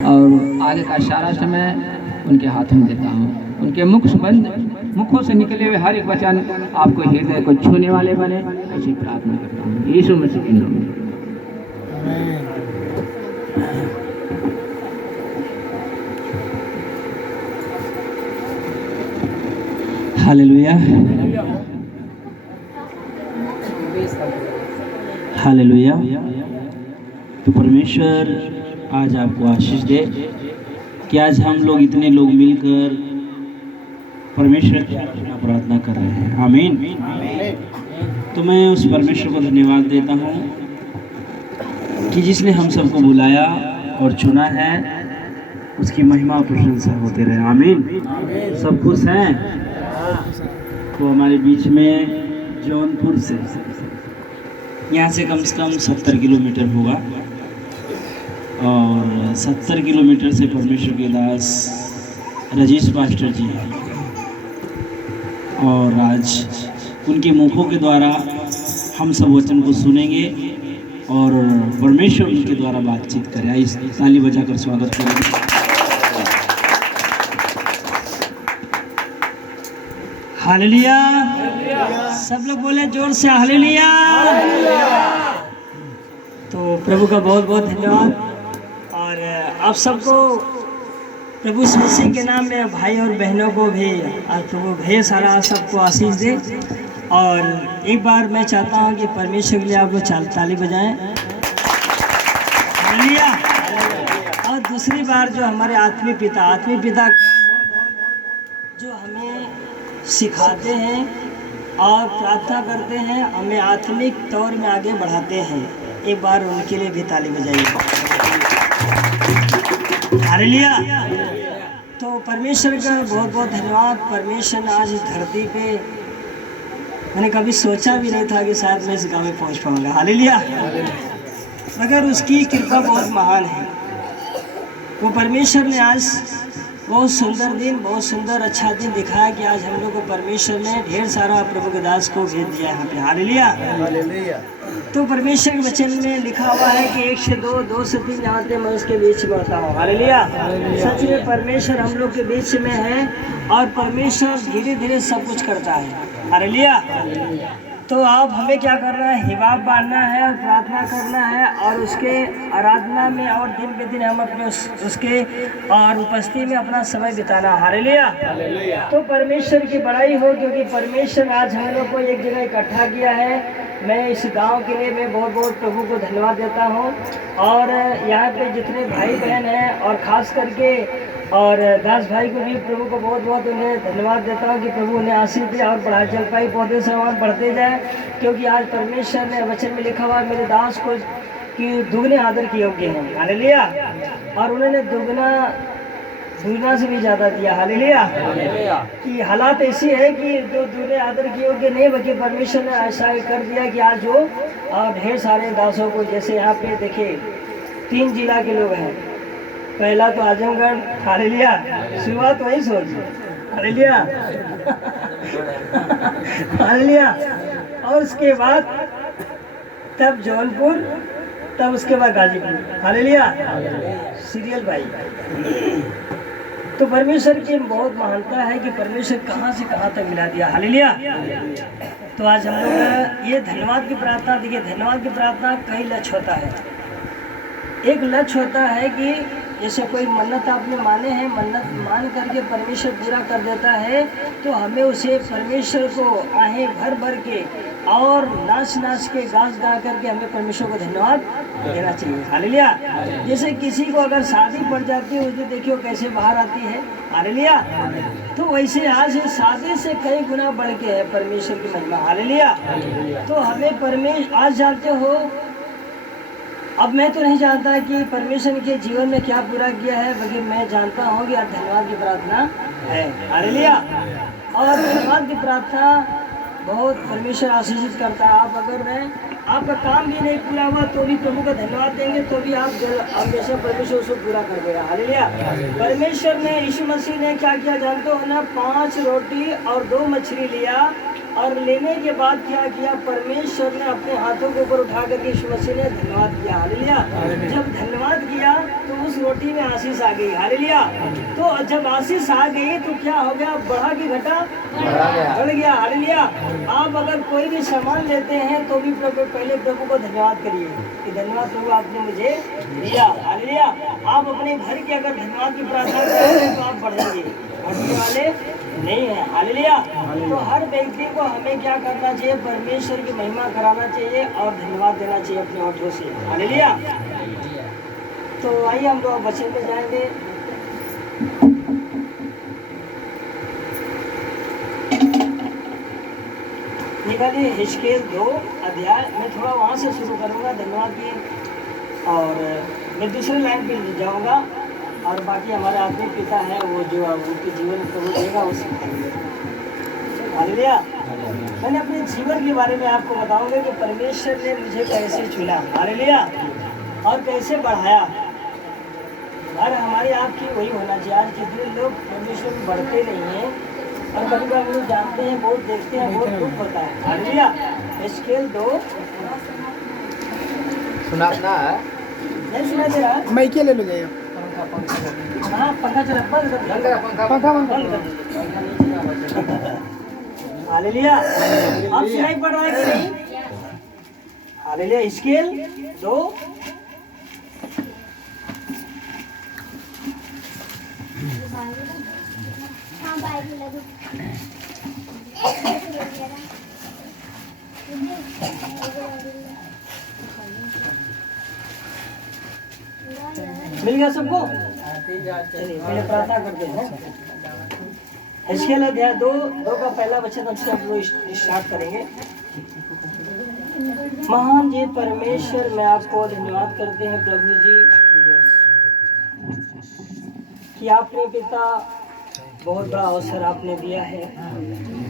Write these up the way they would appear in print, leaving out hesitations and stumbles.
और आगे का सारा समय उनके हाथों में देता हूँ। उनके मुखों से निकले हुए हर एक वचन आपको हृदय को छूने वाले बने, ऐसी प्रार्थना करता हूँ यीशु मसीह के नाम में। Hallelujah, hallelujah. तो परमेश्वर आज आपको आशीष दे कि आज हम लोग इतने लोग मिलकर परमेश्वर की आराधना प्रार्थना कर रहे हैं। आमीन। तो मैं उस परमेश्वर को धन्यवाद देता हूँ कि जिसने हम सबको बुलाया और चुना है, उसकी महिमा प्रशंसा होते रहे। आमीन। सब खुश हैं? तो हमारे बीच में जौनपुर से यहाँ से कम 70 किलोमीटर होगा और 70 किलोमीटर से परमेश्वर के दास रजीश पास्टर जी हैं और आज उनके मुखों के द्वारा हम सब वचन को सुनेंगे और परमेश्वर उनके द्वारा बातचीत करें। इस ताली बजाकर स्वागत करेंगे। हालेलुया। सब लोग बोले जोर से हालेलुया। तो प्रभु का बहुत बहुत धन्यवाद और आप सबको प्रभु यीशु मसीह के नाम में भाई और बहनों को भी आज प्रभु ढेर सारा सबको आशीष दे। और एक बार मैं चाहता हूँ कि परमेश्वर के लिए आप लोग ताली बजाएं। हालेलुया। और दूसरी बार जो हमारे आत्मीय पिता जो हमें सिखाते हैं और प्रार्थना करते हैं, हमें आत्मिक तौर में आगे बढ़ाते हैं, एक बार उनके लिए भी ताली बजाइए। हालेलुया। तो परमेश्वर का बहुत बहुत धन्यवाद। परमेश्वर ने आज इस धरती पे, मैंने कभी सोचा भी नहीं था कि शायद मैं इस गाँव में पहुँच पाऊँगा। हालेलुया। मगर उसकी कृपा बहुत महान है। वो परमेश्वर ने आज बहुत सुंदर दिन, बहुत सुंदर अच्छा दिन दिखाया कि आज हम लोग को परमेश्वर ने ढेर सारा प्रभु के दास को भेज दिया यहाँ पे। हालेलुया। तो परमेश्वर के वचन में लिखा हुआ है कि 1 से 2, 2 से 3 जानते मैं उसके बीच में होता हूँ। हालेलुया। सच में परमेश्वर हम लोग के बीच में है और परमेश्वर धीरे धीरे सब कुछ करता है। हालेलुया। तो अब हमें क्या करना है? हिबाब बांधना है और प्रार्थना करना है और उसके आराधना में और दिन पे दिन हम अपने उसके और उपस्थिति में अपना समय बिताना। हालेलुया। तो परमेश्वर की बड़ाई हो, क्योंकि परमेश्वर आज हम लोग को एक जगह इकट्ठा किया है। मैं इस गांव के लिए मैं बहुत बहुत प्रभु को धन्यवाद देता हूं और यहाँ पे जितने भाई बहन हैं और ख़ास करके और दास भाई को भी प्रभु को बहुत बहुत उन्हें धन्यवाद देता हूँ कि प्रभु उन्हें आशीष दे और बढ़ा चल पाई पौधे से वहाँ बढ़ते जाए, क्योंकि आज परमेश्वर ने वचन में लिखा हुआ मेरे दास को कि दुगने आदर के योग्य हैं। हालेलुया। और उन्होंने दुगना से भी ज़्यादा दिया। हालेलुया। कि हालात ऐसी है कि जो दुगने आदर के योग्य नहीं, बल्कि परमेश्वर ने ऐसा कर दिया कि आज वो ढेर सारे दासों को, जैसे यहाँ पे देखिए 3 जिला के लोग हैं। पहला तो आजमगढ़। हालेलुया। शुरुआत वही सोच। हालेलुया। हालेलुया। और उसके बाद तब जौनपुर, तब उसके बाद गाजीपुर। हालेलुया। सीरियल भाई। तो परमेश्वर की बहुत महानता है कि परमेश्वर कहाँ से कहाँ तक मिला दिया। हालेलुया। तो आज हम लोग ये धन्यवाद की प्रार्थना, देखिए धन्यवाद की प्रार्थना कई लक्ष्य होता है। एक लक्ष्य होता है कि जैसे कोई मन्नत आपने माने हैं, मन्नत मान करके परमेश्वर पूरा कर देता है, तो हमें उसे परमेश्वर को आहें भर भर के और नाच के गा करके हमें परमेश्वर को धन्यवाद देना चाहिए। हालेलुया। जैसे किसी को अगर शादी पड़ जाती है, उसे देखिए कैसे बाहर आती है। हालेलुया। तो वैसे आज शादी से कई गुना बढ़ के है परमेश्वर की महिमा। हालेलुया। तो हमें आज जानते हो, अब मैं तो नहीं जानता कि परमेश्वर के जीवन में क्या पूरा किया है, बल्कि मैं जानता हूँ कि आज धन्यवाद की प्रार्थना है। हालेलुया। और धन्यवाद की प्रार्थना बहुत परमेश्वर आशीषित करता है। आप अगर आपका काम भी नहीं पूरा हुआ तो भी प्रभु का धन्यवाद देंगे तो भी आप हमेशा परमेश्वर उसको पूरा कर देगा। हालेलुया। परमेश्वर ने, यीशु मसीह ने क्या किया जानते हो ना? 5 रोटी और 2 मछली लिया और लेने के बाद क्या किया, परमेश्वर ने अपने हाथों के ऊपर उठा करके यीशु मसीह ने धन्यवाद किया। हालेलुया। जब धन्यवाद किया तो उस रोटी में आशीष आ गई। हालेलुया। तो जब आशीष आ गई तो क्या हो गया, बढ़ा कि घटा, बढ़ गया। हालेलुया। आप अगर कोई भी सामान लेते हैं तो भी पहले प्रभु को धन्यवाद करिए कि धन्यवाद प्रभु आपने मुझे दिया। हालेलुया। आप अपने घर की अगर धन्यवाद की प्रार्थना करेंगे तो आप बढ़ेंगे, बढ़ने वाले नहीं है। हालेलुया। तो हर व्यक्ति को हमें क्या करना चाहिए, परमेश्वर की महिमा कराना चाहिए और धन्यवाद देना चाहिए अपने होठों से। हालेलुया। तो आइए हम लोग वचन में जाएंगे। निकालिए हिजकेल 2 अध्याय। मैं थोड़ा वहाँ से शुरू करूँगा धन्यवाद की, और मैं दूसरे लाइन पे जाऊँगा और बाकी हमारे आदमी पिता है वो जो उनके जीवन को देगा वो सिखाएंगे। हालेलुया। मैंने अपने जीवन के बारे में आपको बताऊंगा कि परमेश्वर ने मुझे कैसे चुना। हालेलुया। और कैसे बढ़ाया। और हमारी आपकी वही होना चाहिए। आज कितने लोग परमेश्वर में बढ़ते नहीं हैं और कभी कभी हम लोग जानते हैं, बहुत देखते हैं, बहुत दुख होता है। हालेलुया। हिजकेल 2 सुनाना है, नहीं सुना दे रहा, मैं क्या ले लूँगा? हाँ पंखा चला, बंद कर दो। पंखा बंद बंद कर दो। हालेलुया। आप सुनाई पड़ रहा है कि नहीं? हालेलुया। हिजकेल 2 मिल गया सबको? चलिए पहले प्रार्थना करते हैं। हिजकेल अध्याय 2 का पहला वचन हमसे हम लोग स्टार्ट करेंगे। महान जी परमेश्वर, मैं आपको धन्यवाद करते हैं प्रभु जी कि आपने पिता बहुत बड़ा अवसर आपने दिया है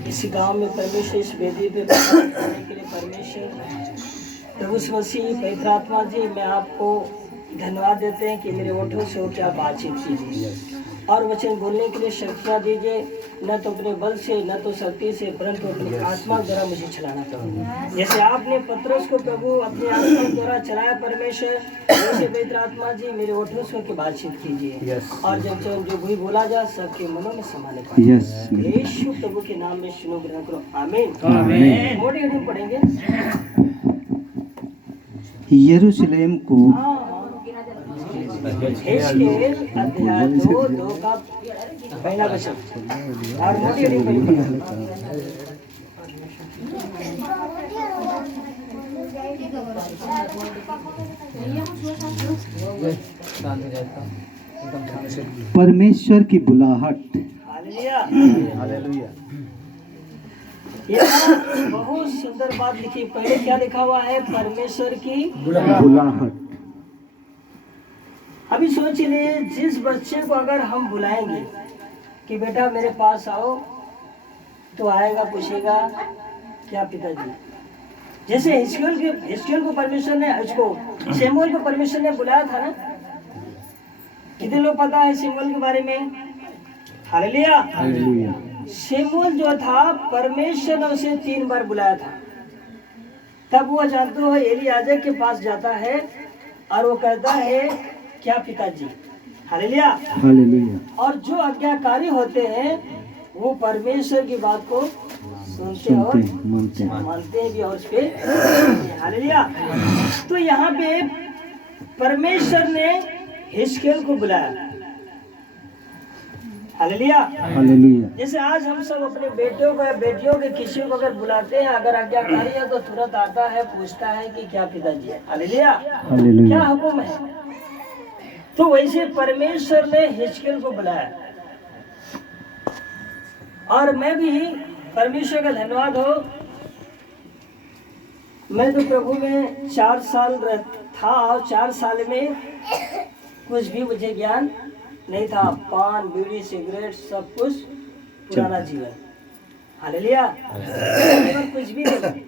इस गांव में परमेश्वर, इस वेदी पे करने के लिए परमेश्वर प्रभु मसीह पवित्र आत्मा जी, मैं आपको धन्यवाद देते हैं कि मेरे होठों से हो क्या बातचीत कीजिए और वचन बोलने के लिए शक्तियाँ दीजिए, न तो अपने बल से न तो शक्ति से परंतु अपनी आत्मा द्वारा मुझे चलाना चाहिए। जैसे आपने पतरस को प्रभु अपनी आत्मा द्वारा चलाया परमेश्वर, वैसे पवित्र आत्मा जी मेरे होठों से होकर बातचीत कीजिए और जब जो भी बोला जा सबके मनों में समाने पाए। यीशु प्रभु के नाम में सुनो, ग्रहण करो। आमीन। मोटी हड्डी पढ़ेंगे। यरूशलेम को हिजकेल अध्याय 2 का पहला वचन और मोटी हड्डी पढ़ेंगे। परमेश्वर की बुलाहट। हालेलुया। हालेलुया। ये बहुत सुंदर बात लिखी। पहले क्या लिखा हुआ है? परमेश्वर की बुलाहट। अभी सोच लिए, जिस बच्चे को अगर हम बुलाएंगे कि बेटा मेरे पास आओ, तो आएगा, पूछेगा क्या पिताजी। जैसे हिजकेल को परमेश्वर ने, उसको शमूएल को परमेश्वर ने बुलाया था ना। कितने लोग पता है शमूएल के बारे में? हालेलुया। हालेलुया। शमूएल जो था परमेश्वर ने उसे 3 बार बुलाया था। तब वो जानते हो एली याजक के पास जाता है और वो कहता है क्या पिताजी। हालेलुया। हालेलुया। और जो आज्ञाकारी होते हैं वो परमेश्वर की बात को सुनते और मानते हैं भी और उस पे। हालेलुया। तो यहाँ पे परमेश्वर ने हिजकेल को बुलाया। हालेलुया। हालेलुया। जैसे आज हम सब अपने बेटियों को या बेटियों के किसी को अगर बुलाते हैं, अगर आज्ञाकारी है तो तुरंत आता है, पूछता है कि क्या पिताजी है। हालेलुया। हालेलुया। क्या हुक्म है? तो वैसे परमेश्वर ने हिजकेल को बुलाया और मैं भी परमेश्वर का धन्यवाद हो। मैं तो प्रभु में 4 साल था और 4 साल में कुछ भी मुझे ज्ञान नहीं था। पान, बीड़ी, सिगरेट सब कुछ पुराना जीवन। हालेलुया। कुछ भी नहीं।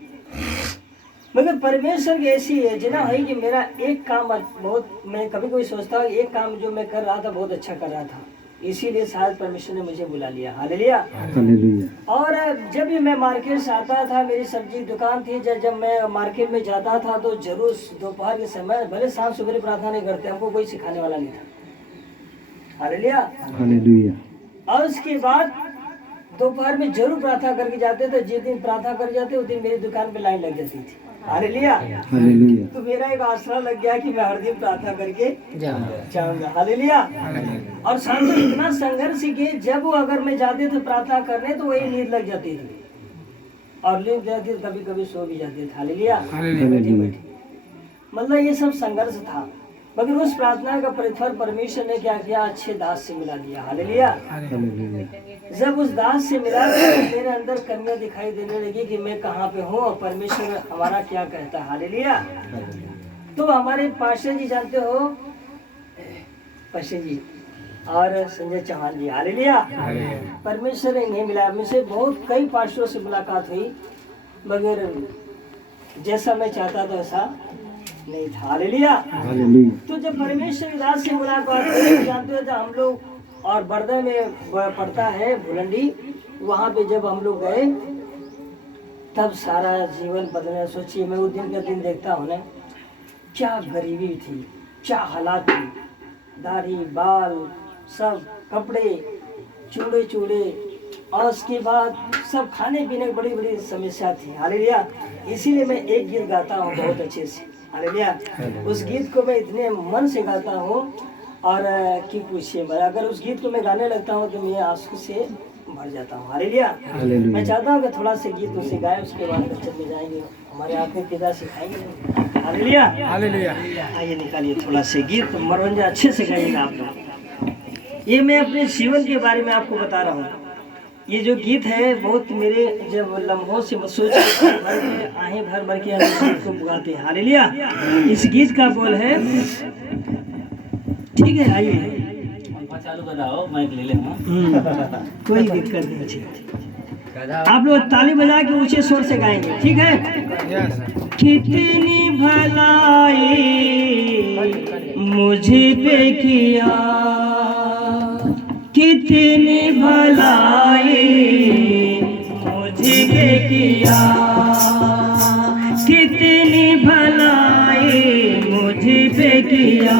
मगर परमेश्वर की ऐसी योजना है कि मेरा एक काम बहुत, मैं कभी कोई सोचता हूँ एक काम जो मैं कर रहा था बहुत अच्छा कर रहा था, इसीलिए शायद परमेश्वर ने मुझे बुला लिया। हालेलुया। हालेलुया। और जब भी मैं मार्केट से आता था, मेरी सब्जी की दुकान थी, जब मैं मार्केट में जाता था तो जरूर दोपहर के समय, भले शाम सुबह प्रार्थना नहीं करते, हमको कोई सिखाने वाला नहीं था। हालेलुया। हालेलुया। और उसके बाद दोपहर में जरूर प्रार्थना करके जाते थे। जिस दिन प्रार्थना कर जाते उस दिन मेरी दुकान पे लाइन लग जाती थी। हालेलुया। हालेलुया। तो मेरा एक आसरा लग गया कि मैं हर दिन प्रार्थना करके जाऊंगा। हालेलुया। और साथ में इतना संघर्ष किए, जब वो अगर मैं जाते थे प्रार्थना करने तो वही नींद लग जाती थी और नींद जाती थी, कभी कभी सो भी जाते थे। हालेलुया। बैठी मतलब ये सब संघर्ष था, मगर उस प्रार्थना का प्रतिफल परमेश्वर ने क्या किया, अच्छे दास से मिला दिया। हालेलुया। जब उस दास से मिला तो मेरे अंदर कमियां दिखाई देने लगी कि मैं कहाँ पे हूँ और परमेश्वर हमारा क्या कहता है। हालेलुया। तो हमारे पाशा जी जानते हो, पाशा जी और संजय चौहान जी। हालेलुया। परमेश्वर ने नहीं मिला। मुझसे बहुत कई पास्टरों से मुलाकात हुई, मगर जैसा मैं चाहता था वैसा नहीं था। हालेलुया। तो जब परमेश्वर दास से मुलाकात हुई, जानते हो, जब हम लोग और बर्दा में पड़ता है भुलंडी, वहाँ पे जब हम लोग गए तब सारा जीवन बदलना। सोचिए, मैं उस दिन का दिन देखता हूँ ना, क्या गरीबी थी, क्या हालात थी, दाढ़ी बाल सब, कपड़े चूड़े चूड़े, और उसके बाद सब खाने पीने की बड़ी बड़ी समस्या थी। हालेलुया। इसीलिए मैं एक गीत गाता हूँ बहुत अच्छे से। हालेलुया। उस गीत को मैं इतने मन से गाता हूँ और कि पूछिए, मैं अगर उस गीत को मैं गाने लगता हूँ तो मैं आंसू से भर जाता हूँ। हालेलुया। मैं चाहता हूँ कि थोड़ा सा गीत उसे गाए, उसके बाद बच्चे में जाएंगे, हमारे आंखें पिता सिखाएंगे। हालेलुया। हालेलुया। आइए निकालिए थोड़ा सा गीत, मनोरंजन अच्छे से गाइएगा आप लोग। ये मैं अपने जीवन के बारे में आपको बता रहा हूँ। ये जो गीत है बहुत मेरे जब लम्हों से सोच आहें भर भर के इस गीत को गाते हैं। हालेलुया। इस गीत का बोल है, ठीक है, आइए चालू बताओ, माइक ले लेना। कोई दिक्कत नहीं। आप लोग ताली बजा के ऊंचे स्वर से गाएंगे, ठीक है। कितनी भलाई मुझे पे किया, कितनी भलाई मुझे पे किया, कितनी भलाई मुझे पे किया,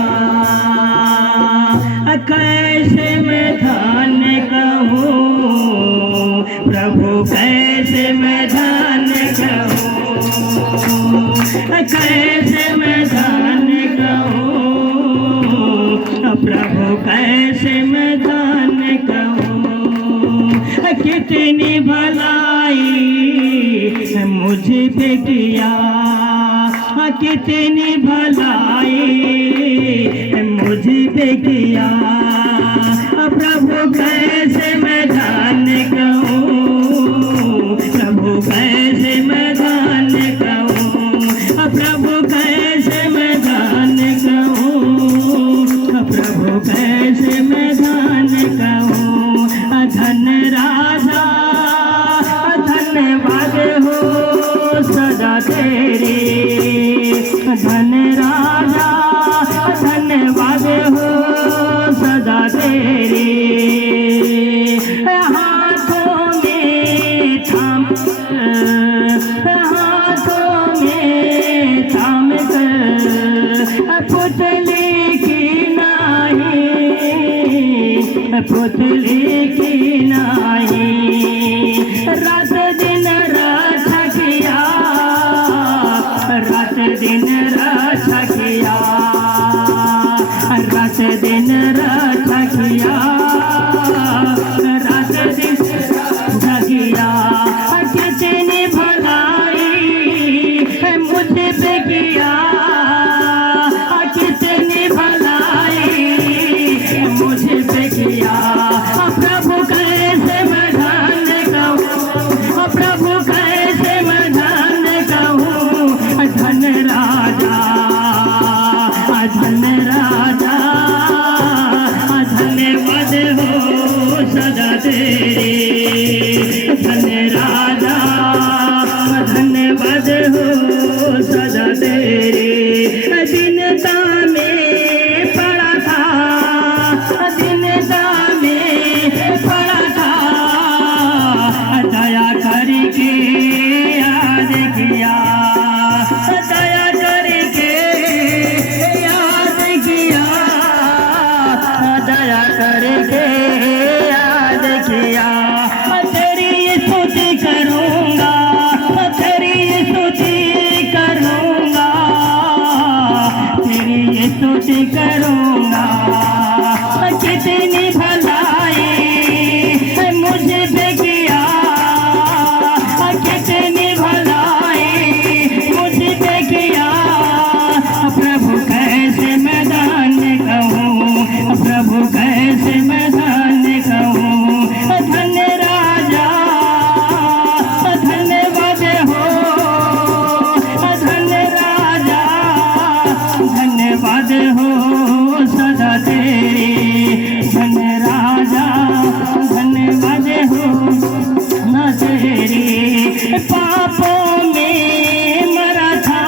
कैसे मैं धन्य कहूँ प्रभु, कैसे मैं धन्य कहूँ, कैसे मैं धन्य कहूँ प्रभु, कैसे मैं धन्य कहूँ, कितनी भलाई मुझे पे किया, कितनी भलाई मुझे पे किया, प्रभु कैसे मैं धन्य कहूँ, प्रभु कैसे मैं धन्य कहूँ, प्रभु कैसे मैं धन्य कहूँ, प्रभु कैसे मैं धन्य कहूँ, धन्य राजा धन्यवाद हो सदा तेरे, धन्य राजा धन्यवाद हो सदा तेरे, हाथों में थाम, हाथों में थाम कर पुतली की नाही, पुतली की नाही, रात दिन रक्षा किया, रात दिन रक्षा किया, रात दिन रक्षा किया, रात दिन रक्षा किया, कितनी भलाई मुझ पे किया, कितनी भलाई मुझ पे किया, प्रभु कैसे मैं धन्य कहूँ, प्रभु कैसे मैं धन्य कहूँ, धन्य राजा, धन्य राजा, धन्यवाद हो सदा तेरे, धन्य राजा धन्यवाद हो सदा तेरे, दीनता में पड़ा था, दीनता में करके याद किया, तेरी स्तुति करूँगा, तेरी स्तुति करूँगा, तेरी स्तुति करूँगा। कितनी भलाई मुझ पे किया, कितनी भलाई मुझ पे किया। प्रभु कैसे मैं धन्य कहूँ, प्रभु कैसे मैं धन्य कहूँ। धन्य राजा धन्यवाद हो, धन्य राजा धन्यवाद हो सदा तेरी। धन्य राजा धन्यवाद हो न तेरी। पापों में मरा था,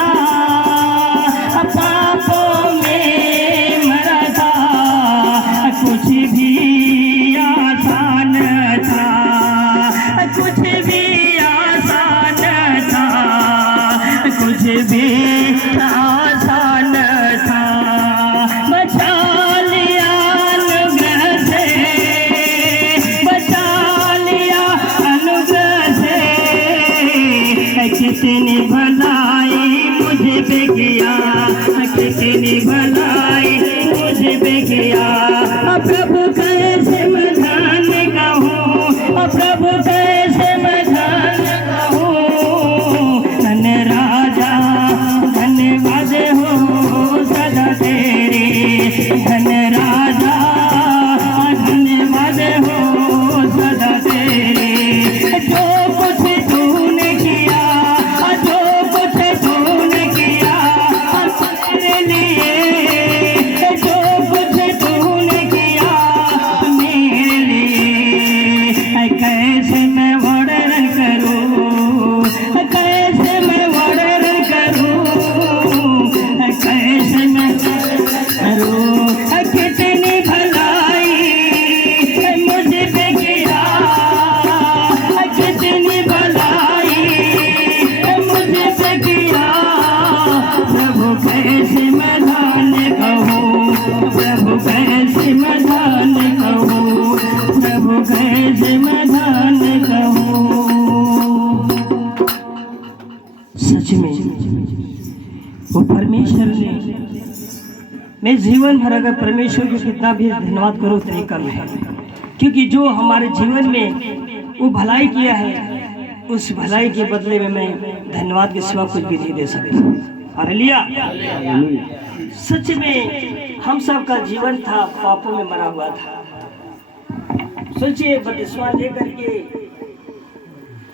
पापों में मरा था, कुछ भी आसान था, कुछ भी आसान था, कुछ भी आसान था। बचा लिया अनुग्रह से, बचा लिया अनुग्रह से। कितनी भलाई मुझे पे किया, कितनी भलाई मुझे पे किया। प्रभु कैसे मैं धन्य कहूँ, प्रभु कैसे मैं धन्य कहूँ। धन्य राजा धन्यवाद हो सदा तेरी। धन्य राजा धन्यवाद हो सदा तेरी। जो कुछ तूने किया, जो कुछ तूने किया मेरे लिए, जो कुछ तूने किया मेरे लिए। कैसे मैं वर्णन करूं, कैसे मैं वर्णन करूं, कैसे मैं करूं। कितनी भलाई मुझ पे किया, कितनी भलाई मुझ पे किया। प्रभु कैसे मैं धन्य कहूँ, प्रभु कैसे मैं धन्य कहूँ, प्रभु कैसे मैं धन्य कहूँ। सच में वो परमेश्वर ने, मैं जीवन भर अगर परमेश्वर को कितना भी धन्यवाद करूँ उतना ही कम है। क्योंकि जो हमारे जीवन में वो भलाई किया है, उस भलाई के बदले में मैं धन्यवाद के सिवा कुछ भी नहीं दे सकता। हालेलुया। सच में हम सब का जीवन था पापों में मरा हुआ था। सोचिए बपतिस्मा लेकर के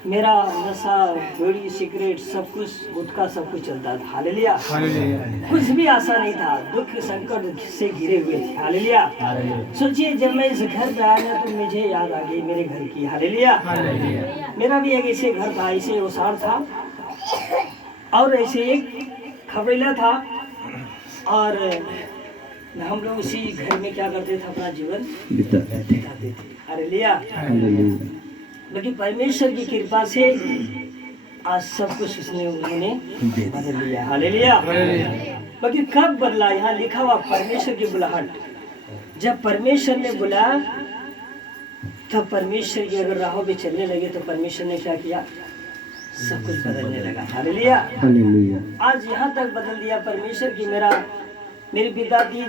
मेरा नशा, बीड़ी, सिगरेट, सब कुछ, गुटखा सब कुछ चलता था। हालेलुया। कुछ भी आशा नहीं था, दुख संकट से घिरे हुए थे। हालेलुया। सोचिए जब मैं इस घर पे आया तो मुझे याद आ गई मेरे घर की। हालेलुया। मेरा भी एक ऐसे घर था, ऐसे ओसार था और ऐसे एक खबरेला था, और हम लोग उसी घर में क्या करते थे, अपना जीवन बिताते थे। हालेलुया। लेकिन परमेश्वर की कृपा से आज सब कुछ उसने उन्होंने बदल लिया। हालेलुया। लेकिन कब बदला, यहाँ लिखा हुआ परमेश्वर की बुलाहट। जब परमेश्वर ने बुलाया तब परमेश्वर की अगर राहों पे चलने लगे तो परमेश्वर ने क्या किया, सब कुछ बदलने लगा। हालेलुया। आज यहाँ तक बदल दिया परमेश्वर की। मेरे पिताजी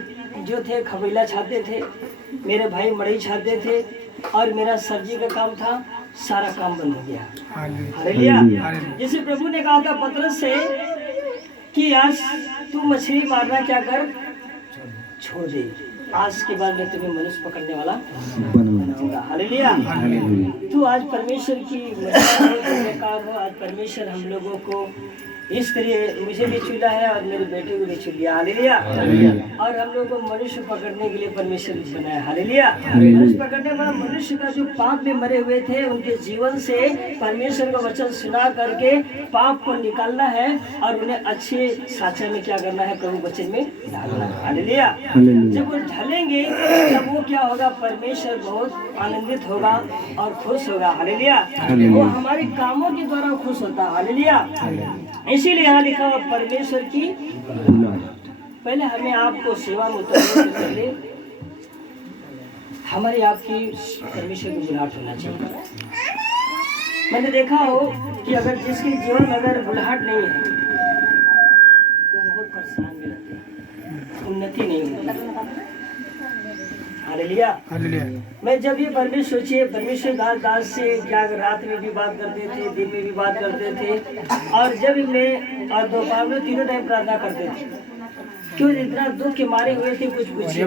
जो थे खबीला छाते थे, मेरे भाई मड़ई छाते थे, और मेरा सब्जी का काम था, सारा काम बंद हो गया। हालेलुया। जैसे प्रभु ने कहा था पतरस से कि आज तू मछली मारना क्या कर, छोड़ दे, आज के बाद मैं तुम्हें मनुष्य पकड़ने वाला बनाऊंगा। हालेलुया। तू आज परमेश्वर की मदद हो। आज परमेश्वर हम लोगों को इस तरह मुझे भी चुना है और मेरे बेटे को भी चुन लिया। हालेलुया। और हम लोग को मनुष्य पकड़ने के लिए परमेश्वर ने बनाया। हालेलुया। मनुष्य पकड़ने वाला मनुष्य का जो पाप में मरे हुए थे उनके जीवन से परमेश्वर का वचन सुना करके पाप को निकालना है और उन्हें अच्छे साचा में क्या करना है, प्रभु वचन में डालना है। हालेलुया। जब वो ढलेंगे तब वो क्या होगा, परमेश्वर बहुत आनंदित होगा और खुश होगा। हालेलुया। वो हमारे कामों के द्वारा खुश होता है। हालेलुया। इसीलिए यहाँ लिखा हुआ परमेश्वर की, पहले हमें आपको सेवा में उतरने से पहले हमारी आपकी परमेश्वर को बुलाहट होना चाहिए। मैंने देखा हो कि अगर जिसके जीवन में अगर बुलाहट नहीं है वो बहुत परेशान में रहते हैं, उन्नति नहीं होती। हालेलुया। मैं जब ये परमेश्वर सोचिए, परमेश्वर दास से क्या रात में भी बात करते थे, दिन में भी बात करते थे, और जब मैं और दोपहर में तीनों टाइम प्रार्थना करते थे। क्यों इतना दुख के मारे हुए थे, कुछ पूछिए।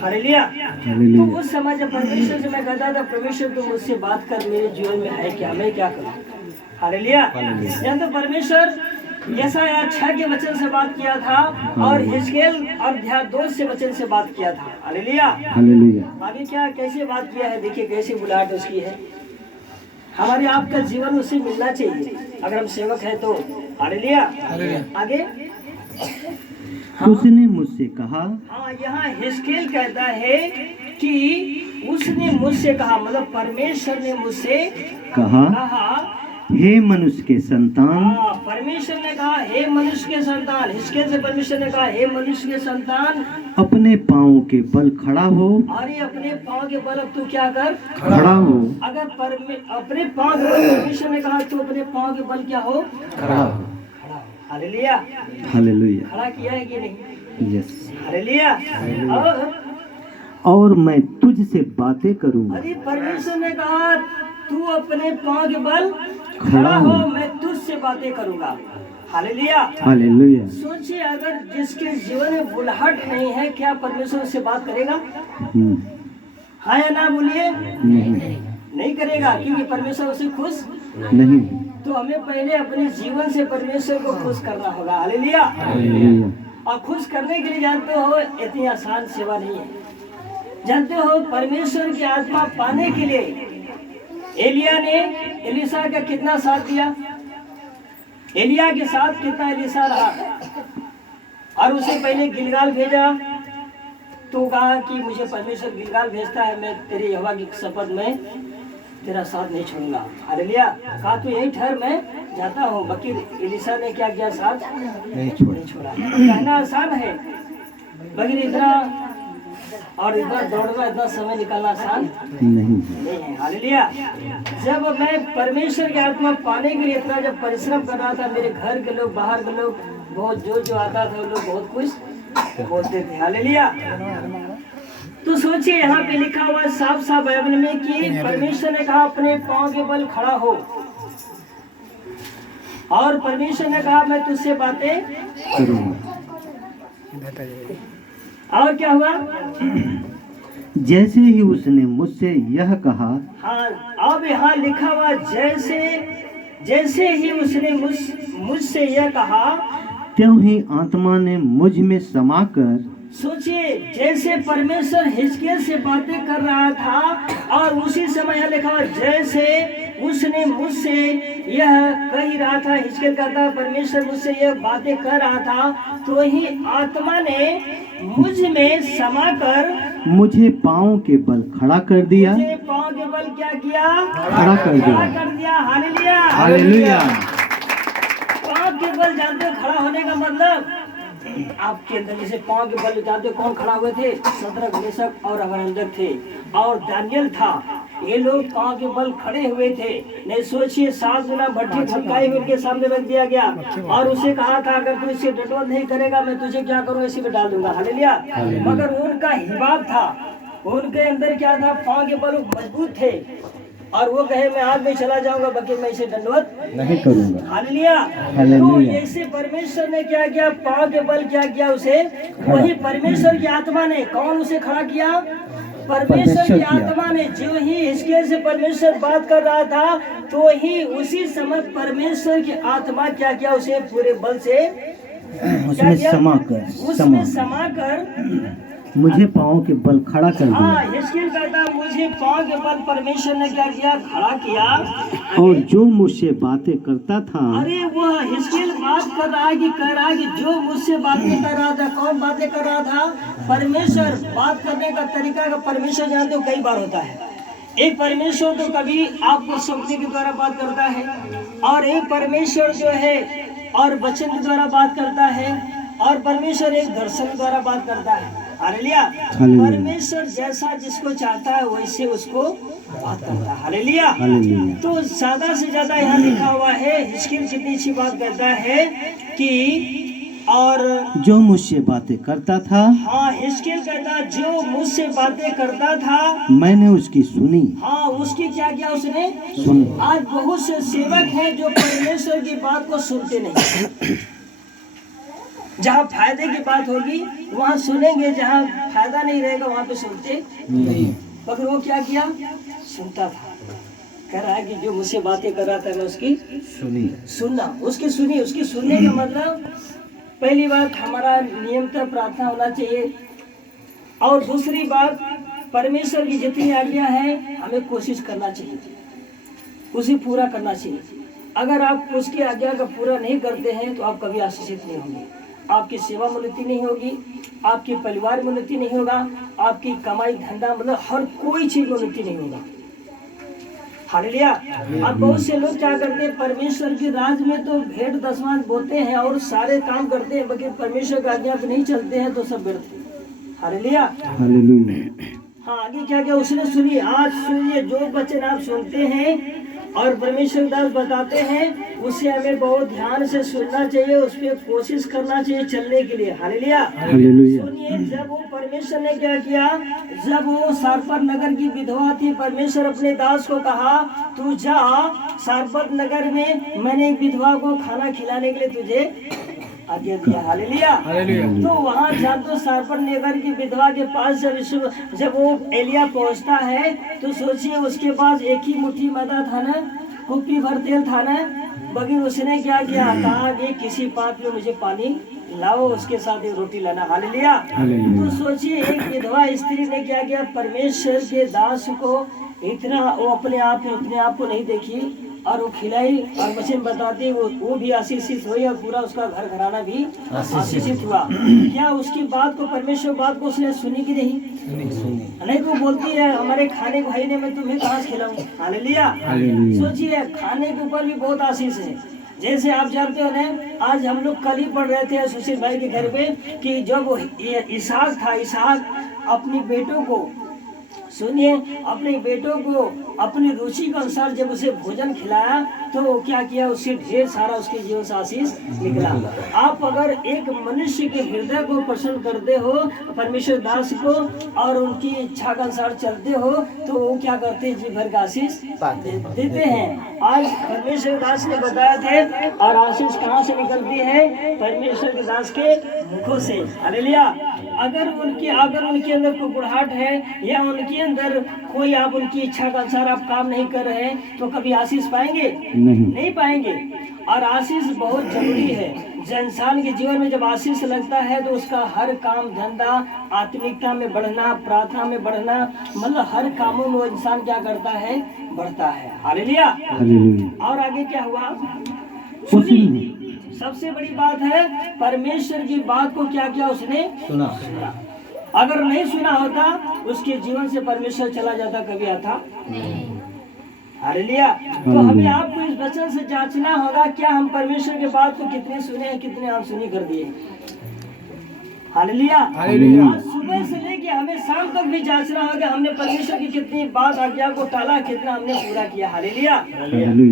हालेलुया। तो उस समय जब परमेश्वर से मैं कहता था, परमेश्वर तुम मुझसे बात कर, मेरे जीवन में है क्या, मैं क्या करूं। हालेलुया। तो परमेश्वर यशायाह 6 के वचन से बात किया था और हिजकेल अध्याय 2 से वचन से बात किया था। हालेलुया। आगे क्या कैसे बात किया है, देखिए कैसे बुलाहट उसकी है। हमारे आपका जीवन उससे मिलना चाहिए अगर हम सेवक है तो। हालेलुया। आगे उसने मुझसे कहा, हाँ यहाँ हिजकेल कहता है कि उसने मुझसे कहा, मतलब परमेश्वर ने मुझसे कहा, हे मनुष्य के संतान। हाँ, परमेश्वर ने कहा हे मनुष्य के संतान। हिजकेल से परमेश्वर ने कहा हे मनुष्य के संतान, अपने पाँव के बल खड़ा हो। अरे अपने पाँव के बल अब तू क्या कर, खड़ा हो। अगर अपने पाँव के बल परमेश्वर ने कहा तो अपने पाँव के बल क्या हो, खड़ा हो। हालेलुया। हालेलुया। खड़ा किया है कि नहीं? यस। हालेलुया। और मैं तुझसे बातें करूंगा। अरे परमेश्वर ने कहा तू अपने पाँव के बल खड़ा हो, मैं तुझसे बातें करूंगा। हालेलुया। हालेलुया। सोचिए अगर जिसके जीवन में बुलाहट नहीं है, क्या परमेश्वर उससे बात करेगा? हाँ या ना बोलिए? नहीं करेगा, क्योंकि परमेश्वर उसे खुश नहीं। तो हमें पहले अपने जीवन से परमेश्वर को खुश करना होगा। हालेलुया। और खुश करने के लिए जानते हो इतनी आसान सेवा नहीं है। जानते हो परमेश्वर की आत्मा पाने के लिए एलिया ने एलिशा का कितना साथ दिया, एलिया के साथ कितना एलिशा रहा, और उसे पहले गिलगाल भेजा तो कहा कि मुझे परमेश्वर गिलगाल भेजता है, मैं तेरे यहोवा की शपथ में तेरा साथ नहीं छोड़ूंगा। हालेलुया। कहा तो यही ठहर, मैं जाता हूँ। बाकी एलिशा ने क्या किया, साथ नहीं छोड़ा। कहना आसान है, मगर इतना और इतना दौड़ना, इतना समय निकालना आसान नहीं है। हालेलुया। जब मैं परमेश्वर की आत्मा पाने के लिए इतना जब परिश्रम कर रहा था, मेरे घर के लोग, बाहर के लोग बहुत जो आता था, वो लोग बहुत खुश बोलते थे। हालेलुया। तो सोचिए यहाँ पे लिखा हुआ साफ साफ बाइबल में कि परमेश्वर ने कहा अपने पाँव के बल खड़ा हो, और परमेश्वर ने कहा मैं तुझसे बातें करूंगा। और क्या हुआ? जैसे ही उसने मुझसे यह कहा। हाँ, अब यहाँ लिखा हुआ जैसे ही उसने मुझसे यह कहा, त्यों ही आत्मा ने मुझ में समाकर। सोचिए जैसे परमेश्वर हिजकेल से बातें कर रहा था, और उसी समय यह लिखा हुआ जैसे उसने मुझसे यह कह रहा था, हिजकेल कहता परमेश्वर मुझसे यह बातें कर रहा था, तो ही आत्मा ने मुझ में समाकर मुझे पाँव के बल खड़ा कर दिया। मुझे पाँव के बल क्या किया, खड़ा कर दिया। हालेलुया। हालेलुया। पाँव के बल जानते हो खड़ा होने का मतलब? आपके अंदर जैसे पाँव के बल जानते हो कौन खड़ा हुए थे? शद्रक, मेशक और अबेदनगो थे, और दानियल था। ये लोग पाँव के बल खड़े हुए थे। नहीं सोचिए 7 गुना भट्टी फटकाई हुई उनके सामने रख दिया गया, और उसे कहा था अगर तू इसे दंडवत नहीं करेगा मैं तुझे क्या करूँ, इसी में डाल दूंगा। हालेलुया। मगर उनका हिबाब था, उनके अंदर क्या था, पाँव के बल मजबूत थे, और वो कहे मैं आग में चला जाऊंगा, बाकी मैं इसे दंडवत नहीं करूंगा। हालेलुया। तो ऐसे परमेश्वर ने क्या किया, पाँव के बल क्या किया, उसे वही परमेश्वर की आत्मा ने, कौन उसे खड़ा किया? परमेश्वर की आत्मा ने। जो ही हिजकेल से परमेश्वर बात कर रहा था, तो ही उसी समय परमेश्वर की आत्मा क्या किया, उसे पूरे बल से उसमें समाकर मुझे पाँव के बल खड़ा कर दिया। हिजकेल कहता मुझे पाँव के बल परमेश्वर ने क्या किया, खड़ा किया। और जो मुझसे बातें करता था, अरे वो हिजकेल बात कर रहा है कि कह रहा है कि जो मुझसे बातें कर रहा था, कौन बातें कर रहा था? परमेश्वर। बात करने का तरीका का परमेश्वर जानते हो कई बार होता है। एक परमेश्वर तो कभी आपको सपने के द्वारा बात करता है, और एक परमेश्वर जो है और वचन के द्वारा बात करता है, और परमेश्वर एक दर्शन के द्वारा बात करता है। हालेलुया। हालेलुया। परमेश्वर जैसा जिसको चाहता है वैसे उसको बात करता है। हालेलुया। हालेलुया। तो ज्यादा से ज्यादा यहाँ लिखा हुआ है, हिजकिय्याह कितनी अच्छी बात कहता है कि और जो मुझसे बातें करता था हाँ, हिजकिय्याह कहता जो मुझसे बातें करता था मैंने उसकी सुनी। हाँ, उसकी क्या किया उसने सुनी। आज बहुत से सेवक हैं जो परमेश्वर की बात को सुनते नहीं। जहाँ फायदे की बात होगी वहाँ सुनेंगे, जहाँ फायदा नहीं रहेगा वहाँ पे सुनते नहीं। मगर वो क्या किया, सुनता था। कह रहा है कि जो मुझसे बातें कर रहा था मैं उसकी सुनना, उसकी सुनी। उसकी सुनने का मतलब पहली बात हमारा नियमित प्रार्थना होना चाहिए, और दूसरी बात परमेश्वर की जितनी आज्ञा है हमें कोशिश करना चाहिए, उसे पूरा करना चाहिए। अगर आप उसकी आज्ञा का पूरा नहीं करते हैं तो आप कभी आशीषित नहीं होंगे, आपकी सेवा में उन्नति नहीं होगी, आपके परिवार में उन्नति नहीं होगा, आपकी कमाई धंधा मतलब हर कोई चीज में उन्नति नहीं होगा। हालेलुया। अब बहुत से लोग क्या करते हैं, परमेश्वर के राज में तो भेंट दसवां बोते हैं और सारे काम करते हैं, मगर परमेश्वर की आज्ञा पे नहीं चलते हैं तो सब व्यर्थ है। हालेलुया। हालेलुया। हाँ, आगे क्या क्या उसने सुनी। आज सुनिए, जो वचन आप सुनते हैं और परमेश्वर दास बताते हैं उसे हमें बहुत ध्यान से सुनना चाहिए, उस पर कोशिश करना चाहिए चलने के लिए। हालेलुया। हालेलुया। सुनिए, जब वो परमेश्वर ने क्या किया, जब वो सारपत नगर की विधवा थी, परमेश्वर अपने दास को कहा तू जा सारपत नगर में, मैंने एक विधवा को खाना खिलाने के लिए तुझे आज्ञा दिया। हालेलुया। तो वहाँ जब तो सारपत नगर की विधवा के पास जब वो एलिया पहुँचता है तो सोचिए उसके पास एक ही मुट्ठी मैदा था ना, कुप्पी भर तेल था ना, मगर उसने क्या किया, कहा कि किसी पात्र में मुझे पानी लाओ, उसके साथ एक रोटी लाना। हालेलुया। तो सोचिए एक विधवा स्त्री ने क्या किया, परमेश्वर के दास को इतना वो अपने आप को नहीं देखी और वो खिलाई, और वचन बताते हैं वो भी आशीषित हुई और पूरा उसका घर घराना भी आशीषित हुआ। क्या उसकी बात को, परमेश्वर बात को उसने सुनी कि नहीं? नहीं तो बोलती है हमारे खाने भाई ने, मैं तुम्हें कहाँ से खिलाऊं। हालेलुया। सोचिए खाने के ऊपर भी बहुत आशीष है। जैसे आप जानते हो ना, आज हम लोग कल ही पढ़ रहे थे सुशील भाई के घर पे कि जब इसहाक था, इसहाक अपने बेटों को, सुनिए, अपने बेटों को अपनी रुचि के अनुसार जब उसे भोजन खिलाया तो वो क्या किया, उससे ढेर सारा उसके जीवन से आशीष निकला। आप अगर एक मनुष्य के हृदय को पसंद करते हो, परमेश्वर दास को, और उनकी इच्छा के अनुसार चलते हो तो वो क्या करते हैं, जी भर का आशीष देते हैं। आज परमेश्वर दास ने बताया थे, और आशीष कहाँ से निकलती है, परमेश्वर के दास के मुखों से। हालेलुया। अगर उनके अंदर कुकुड़ाहट है या उनके अंदर कोई, आप उनकी इच्छा के अनुसार आप काम नहीं कर रहे हैं तो कभी आशीष पाएंगे? नहीं पाएंगे। और आशीष बहुत जरूरी है। इंसान के जीवन में जब आशीष लगता है तो उसका हर काम धंधा, आत्मिकता में बढ़ना, प्रार्थना में बढ़ना, मतलब हर कामों में वो इंसान क्या करता है, बढ़ता है। हालेलुया। और आगे क्या हुआ, सुनी। सबसे बड़ी बात है, परमेश्वर की बात को क्या किया उसने सुना। अगर नहीं सुना होता उसके जीवन से परमेश्वर चला जाता, कभी आता नहीं। हालेलुया। तो हमें आपको इस वचन से जांचना होगा, क्या हम परमेश्वर के बात को कितने सुने हैं, कितने अनसुनी कर दिए। हालेलुया। आज सुबह से लेके हमें शाम तक भी जांचना होगा, हमने परमेश्वर की कितनी बात आज्ञा को टाला, कितना हमने पूरा किया। हालेलुया।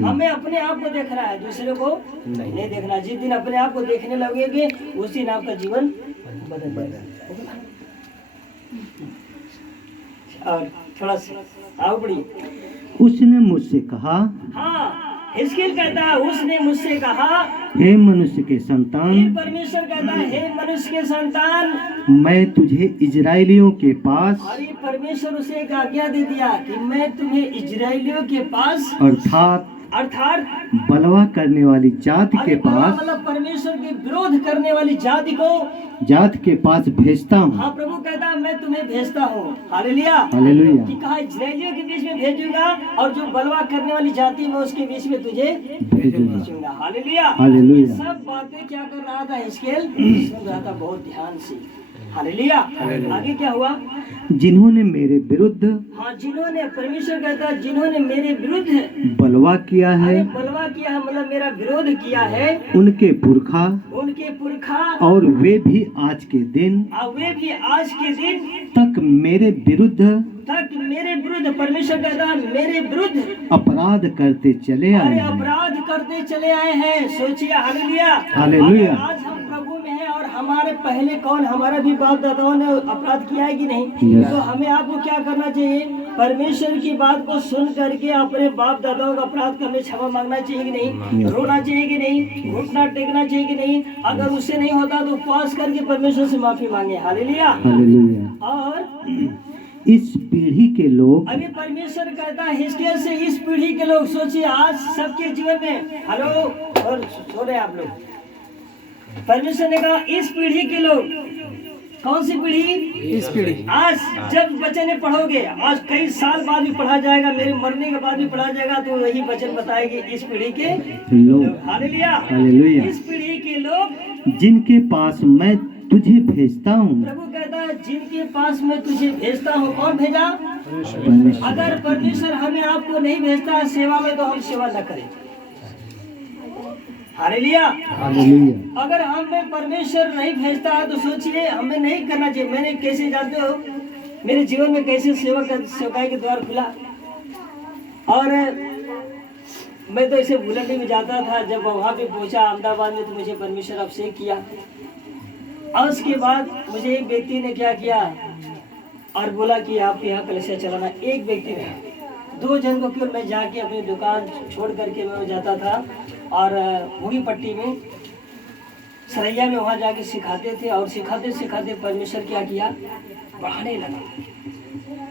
हमें अपने आप को देखना है, दूसरे को नहीं देखना। जिस दिन अपने आप को देखने लगेंगे उस दिन आपका जीवन बदल जाएगा। और थोड़ा सा आओ पड़ी। उसने मुझसे कहा, हाँ, हिजकिय्याह कहता है उसने मुझसे कहा, हे मनुष्य के संतान, परमेश्वर कहता है हे मनुष्य के संतान, मैं तुझे इजराइलियों के पास, और ये परमेश्वर उसे एक आज्ञा दे दिया कि मैं तुम्हें इजराइलियों के पास, अर्थात बलवा करने वाली जाति के पास, मतलब परमेश्वर के विरोध करने वाली जाति के पास भेजता हूँ। हाँ, प्रभु कहता है मैं तुम्हें भेजता हूँ। हालेलुया। हालेलुया। कि कहा इजराइलियों के बीच में भेजूंगा और जो बलवा करने वाली जाति में उसके बीच में तुझे भेजूंगा। हालेलुया। हालेलुया। सब बातें क्या कर रहा था, हिजकिय्याह सुन रहा था बहुत ध्यान से। हालेलुया। आगे क्या हुआ? जिन्होंने मेरे विरुद्ध हाँ, जिन्होंने, परमेश्वर कहता है जिन्होंने मेरे विरुद्ध बलवा किया है, अरे बलवा किया है, मतलब मेरा विरोध किया है, उनके पुरखा उनके पुरखा, और वे भी आज के दिन और वे भी आज के दिन तक मेरे विरुद्ध परमेश्वर कहता है मेरे विरुद्ध अपराध करते चले आए अरे हैं। अपराध करते चले आए हैं। सोचिए, हालेलुया। हालेलुया। अगर आज हम प्रभु में हैं और हमारे पहले कौन, हमारा भी बाप दादाओं ने अपराध किया है कि नहीं? Yes. तो हमें आपको क्या करना चाहिए? परमेश्वर की बात को सुन करके अपने बाप दादाओं का अपराध करने क्षमा मांगना चाहिए कि नहीं? Yes. रोना चाहिए कि नहीं? घुटना टेकना चाहिए कि नहीं? अगर उससे नहीं होता तो उपवास करके परमेश्वर से माफी मांगे। हालेलुया। हालेलुया। और इस पीढ़ी के लोग अभी परमेश्वर कहता है हिजकिय्याह से, इस पीढ़ी के लोग, सोचिए आज सबके जीवन में, हेलो, और सो रहे आप लोग, परमेश्वर ने कहा इस पीढ़ी के लोग, कौन सी पीढ़ी? इस पीढ़ी। आज जब वचन पढ़ोगे, आज कई साल बाद भी पढ़ा जाएगा, मेरे मरने के बाद भी पढ़ा जाएगा, तो वही वचन बताएगी इस पीढ़ी के लोग। हालेलुया। हालेलुया। इस पीढ़ी के लोग जिनके पास मैं तुझे भेजता हूँ। प्रभु कहता है जिनके पास मैं तुझे भेजता हूँ। कौन भेजा? परमेश्वर। अगर परमेश्वर हमें आपको नहीं भेजता है सेवा में, तो हम सेवा न करें। हालेलुया। हालेलुया। अगर हमें परमेश्वर नहीं भेजता है तो सोचिए हमें नहीं करना चाहिए। मैंने कैसे, जानते हो मेरे जीवन में कैसे सेवकाई के द्वार खुला? और मैं तो ऐसे बुलेट में जाता था, जब वहाँ पे पहुँचा अहमदाबाद में, तो मुझे परमेश्वर अभिषेक किया। और उसके बाद मुझे एक व्यक्ति ने क्या किया और बोला कि आप यहाँ कलशा चलाना। एक व्यक्ति ने, 2 जन को केवल मैं जाके अपनी दुकान छोड़ करके मैं जाता था, और मुगी पट्टी में सरैया में वहाँ जाके सिखाते थे। और सिखाते सिखाते परमेश्वर क्या किया, बढ़ाने लगा।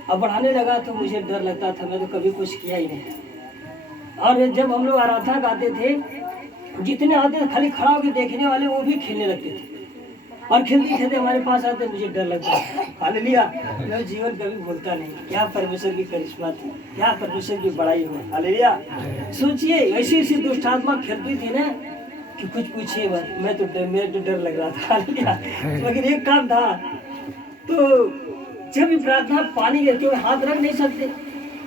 अब बढ़ाने लगा तो मुझे डर लगता था, मैं तो कभी कुछ किया ही नहीं। और जब हम लोग आराधना गाते थे, जितने आते थे खाली खड़ा होकर देखने वाले, वो भी खेलने लगते थे, और खेलते खेलते हमारे पास आते, मुझे डर लगता है। हालेलुया। मैं जीवन कभी भूलता नहीं। क्या परमेश्वर की करिश्मा थी, क्या परमेश्वर की बड़ाई हो। हालेलुया। सोचिए ऐसी ऐसी दुष्ट आत्मा खेलती थी ना कि कुछ पूछिए मत। मैं तो मेरे तो डर लग रहा था। हालेलुया। मगर एक काम था, तो जब भी प्रार्थना पानी लेते हुए हाथ रख नहीं सकते,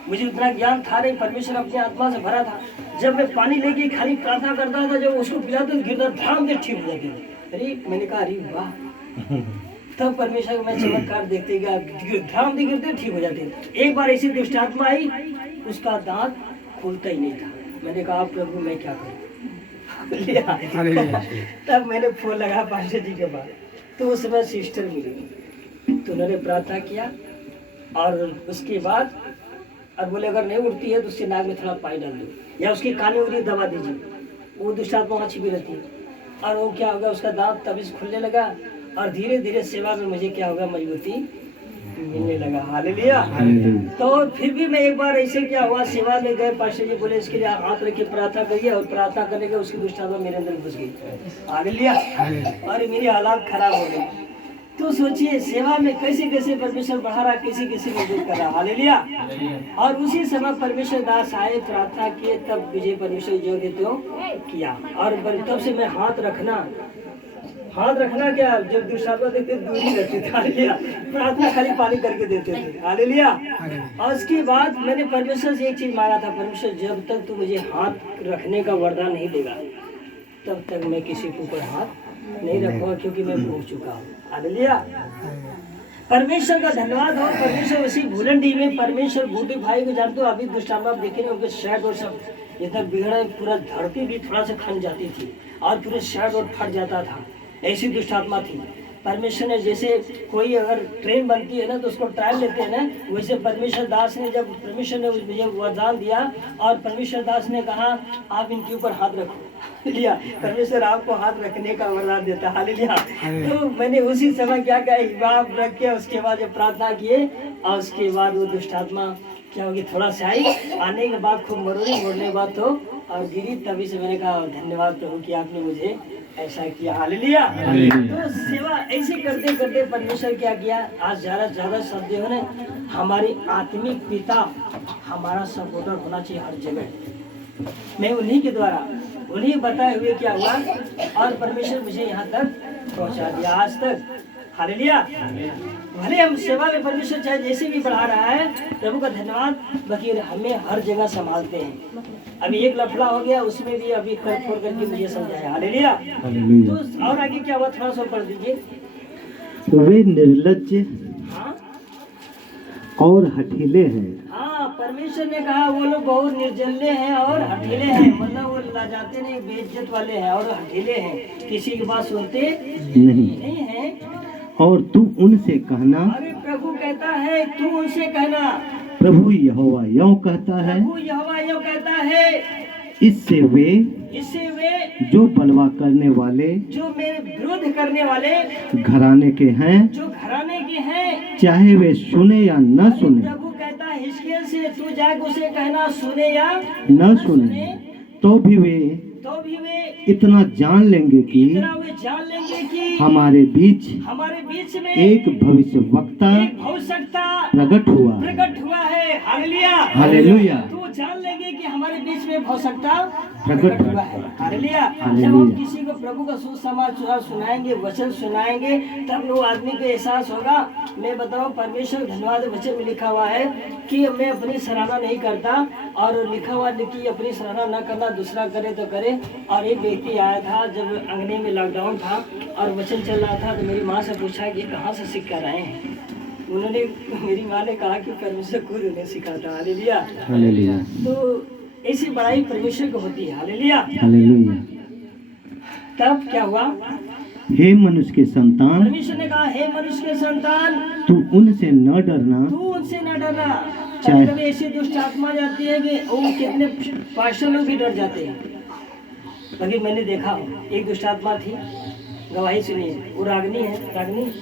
मुझे उतना ज्ञान था नहीं, परमेश्वर अपनी आत्मा से भरा था। जब मैं पानी लेके खाली प्रार्थना करता था, जब उसको पिलाते तो गिरता, ध्यान से ठीक हो जाते थे। अरे मैंने कहा अरे वाह। तब परमेश्वर को मैं चमत्कार देखते गया, ध्यान से गिरते ठीक हो जाते। एक बार ऐसी दुष्ट आत्मा आई, उसका दांत खुलता ही नहीं था। मैंने कहा प्रभु मैं क्या करूं? तब मैंने फोन लगा पास्टर जी के पास, तो उस समय सिस्टर मिली, तो उन्होंने प्रार्थना किया, और उसके बाद और बोले अगर नहीं उठती है तो उसके नाक में थोड़ा पानी डाल दो, या उसके कान में उंगली दबा दीजिए, वो दुष्ट आत्मा वहाँ छिपी रहती है। और वो क्या होगा, उसका दांत तभी से खुलने लगा, और धीरे धीरे सेवा में मुझे क्या होगा, मजबूती मिलने लगा। हालेलुया। तो फिर भी मैं एक बार ऐसे क्या हुआ, सेवा में गए, पास्टर जी बोले इसके लिए हाथ रख के प्रार्थना करिए, और प्रार्थना करने के उसकी दुष्ट आत्मा मेरे अंदर घुस गई। हालेलुया। और मेरी हालात खराब हो गई। तो सोचिए सेवा में कैसे कैसे परमेश्वर बढ़ा रहा, कैसे कैसे मदद कर रहा। हालेलुया। और उसी समय परमेश्वर दास आए, प्रार्थना किए, तब मुझे परमेश्वर जो देते हो किया। और तब से मैं हाथ रखना क्या, जब दुष्टात्मा देखते दूरी रहती थी। हालेलुया। प्रार्थना खाली पानी करके देते थे। हालेलुया। और उसके बाद मैंने परमेश्वर से एक चीज मांगा था, परमेश्वर जब तक तू मुझे हाथ रखने का वरदान नहीं देगा, तब तक मैं किसी के ऊपर हाथ नहीं रखूंगा, क्योंकि मैं भूल चुका हूँ। हालेलुया। परमेश्वर का धन्यवाद हो। परमेश्वर उसी भूलंडी में परमेश्वर बूढ़े भाई को जानते हो, अभी दुष्टात्मा देखे उनके शर्ट और सब इतना बिगड़ा, पूरा धरती भी थोड़ा सा खन जाती थी, और पूरे शर्ट और फट जाता था। ऐसी दुष्टात्मा थी। परमेश्वर ने, जैसे कोई अगर ट्रेन बनती है ना तो उसको ट्रायल लेते हैं ना, वैसे परमेश्वर दास ने, जब परमेश्वर ने मुझे वरदान दिया और परमेश्वर दास ने कहा आप इनके ऊपर हाथ रखो, लिया परमेश्वर आपको हाथ रखने का वरदान देता। हालेलुया। तो मैंने उसी समय क्या कहा, आप रख के उसके बाद जब प्रार्थना किए, और उसके बाद वो दुष्टात्मा क्या होगी, थोड़ा सा आई, आने के बाद खूब मरोड़ी, मोड़ने के बाद तो और गिरी। तभी से मैंने कहा धन्यवाद प्रभु कि आपने मुझे ऐसा किया। हालेलुया। तो सेवा ऐसे करते करते परमेश्वर क्या किया, आज ज्यादा शब्द हो ना, हमारी आत्मिक पिता हमारा सपोर्टर होना चाहिए हर जगह। मैं उन्हीं के द्वारा, उन्हीं बताए हुए क्या हुआ, और परमेश्वर मुझे यहाँ तक पहुँचा दिया आज तक। हालेलुया। भले हम सेवा में परमेश्वर चाहे जैसे भी बढ़ा रहा है, प्रभु का धन्यवाद, बाकी हमें हर जगह संभालते हैं। अभी एक लफड़ा हो गया, उसमें भी अभी कर फोड़ करके मुझे समझाया। हालेलुया। तो और आगे क्या हुआ, थोड़ा सा पढ़ दीजिए। वे निर्लज्ज हाँ और हठीले हैं। हाँ, परमेश्वर ने कहा वो लोग बहुत निर्जल्य हैं और हठीले हैं, मतलब वो लाजाते नहीं, बेइज्जत वाले हैं और हठीले हैं, किसी की बात सुनते नहीं हैं। और तू उनसे कहना, अरे प्रभु कहता है तू उनसे कहना, प्रभु यहोवा यों कहता है, प्रभु यहोवा यूं कहता है, इससे वे जो बलवा करने वाले, जो मेरे विरोध करने वाले घराने के हैं, जो घराने के हैं, चाहे वे सुने या न सुने, प्रभु कहता है हिजकिय्याह से तू जाकर उसे कहना सुने या न सुने, तो भी वे इतना जान लेंगे कि इतना वे जान लेंगे कि हमारे बीच में एक भविष्यवक्ता प्रकट हुआ है। हालेलुया। हालेलुया। तो जान लेंगे कि हमारे बीच में भविष्यवक्ता प्रकट हुआ है। हालेलुया। जब हालेलुया। हम किसी को प्रभु का सुसमाचार सुनाएंगे, वचन सुनाएंगे, तब वो आदमी को एहसास होगा। मैं बताऊं, परमेश्वर धन्यवाद वचन में लिखा हुआ है कि मैं अपनी सराहना नहीं करता, और लिखा हुआ कि अपनी सराहना न करना, दूसरा करे तो करे। और एक व्यक्ति आया था जब अंगने में लॉकडाउन था और वचन चल रहा था, तो मेरी माँ से पूछा कि कहाँ से सीख कर आए हैं। उन्होंने, मेरी माँ ने कहा कि परमेश्वर खुद उन्हें सिखाता। हालेलुया। हालेलुया। तो ऐसी बड़ाई परमेश्वर को होती है। हालेलुया। हालेलुया। तब क्या हुआ, हे मनुष्य के संतान, परमेश्वर ने कहा हे मनुष्य के संतान, तू उनसे न डरना, तू उनसे न डरना। चाहे- कभी ऐसी दुष्ट आत्मा जाती है कि वो कितने पास्टर लोग भी डर जाते हैं। बाकी मैंने देखा, एक दुष्ट आत्मा थी, गवाही सुनिए, वो रागनी है, रागनी,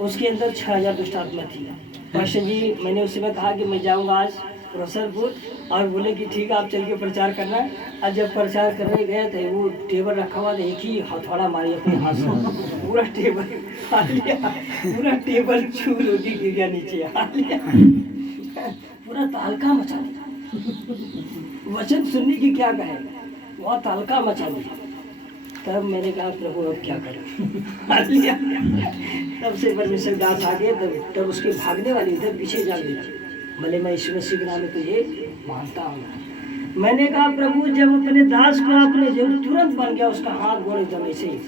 उसके अंदर 6000 दुष्ट आत्मा थी। पास्टर जी, मैंने उस समय कहा कि मैं जाऊंगा आज रोसरपुर, और बोले कि ठीक है आप चल के प्रचार करना। और जब प्रचार करने गए थे, वो टेबल रखा हुआ था, एक ही हथौड़ा मारी अपने हाथ से, पूरा टेबल खा लिया, पूरा टेबल चूर होके गिर गया नीचे। पूरा तालका मचा दिया। वचन सुनने की क्या कहे, वहाँ तालका मचा दिया। तब मैंने कहा प्रभु अब क्या करें। तब से परमेश्वर दास आ गए, तब उसके भागने वाली इधर पीछे जा गई, भले मैं ईश्वर मसीह के नाम में तुझे मानता हूँ। मैंने कहा प्रभु, जब अपने दास को आपने जब तुरंत बन गया, उसका हाथ गोड़ एकदम ऐसे ही,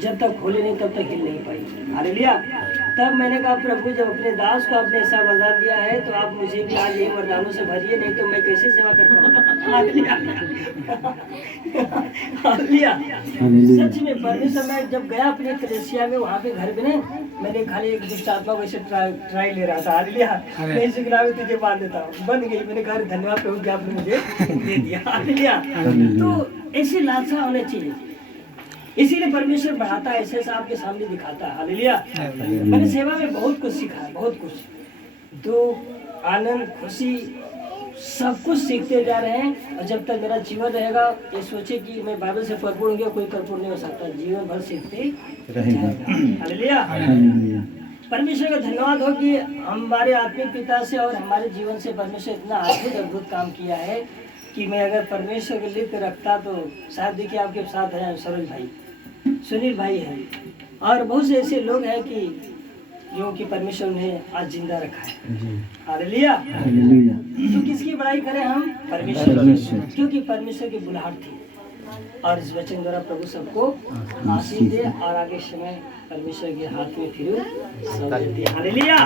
जब तक खोले नहीं तब तक हिल नहीं पाई। हालेलुया। तब मैंने कहा प्रभु, जब अपने दास को आपने ऐसा वरदान दिया है, तो आप मुझे भी आज यही वरदानों से भरिए, नहीं तो मैं कैसे सेवा कर पाऊंगा। हालेलुया। हालेलुया। सच में परमेश्वर, मैं जब गया अपने कलेसिया में, वहाँ पे घर में नहीं, मैंने खाली एक दुष्ट आत्मा को ऐसे ट्राई ले रहा था। हालेलुया। मैं इस ग्राम में तुझे बांध देता हूँ, बन गई। मैंने कहा धन्यवाद प्रभु कि आपने मुझे दे दिया। हालेलुया। तो ऐसी लालसा होनी चाहिए, इसीलिए परमेश्वर बढ़ाता है, ऐसे आपके सामने दिखाता है। हालेलुया। मैंने सेवा में बहुत कुछ सीखा है, बहुत कुछ, दुख, आनंद, खुशी, सब कुछ सीखते जा रहे हैं। और जब तक मेरा जीवन रहेगा, ये सोचे कि मैं बाइबल से भरपूर हो गया, कोई भरपूर नहीं हो सकता, जीवन भर सीखते रहेगा। हालेलुया। परमेश्वर का धन्यवाद हो कि हमारे आत्मिक पिता से और हमारे जीवन से परमेश्वर इतना अद्भुत काम किया है कि मैं अगर परमेश्वर को लिख रखता तो शायद देखिए आपके साथ हैं सरोज भाई, सुनील भाई हैं, और बहुत से ऐसे लोग हैं कि जो कि परमेश्वर ने आज जिंदा रखा है। हालेलुया। तो किसकी बड़ाई करें हम, परमेश्वर की, क्योंकि परमेश्वर की बुलाहट थी। और इस वचन द्वारा प्रभु सबको आशीष दे, और आगे समय परमेश्वर के हाथ में फिर सब देती है। हालेलुया।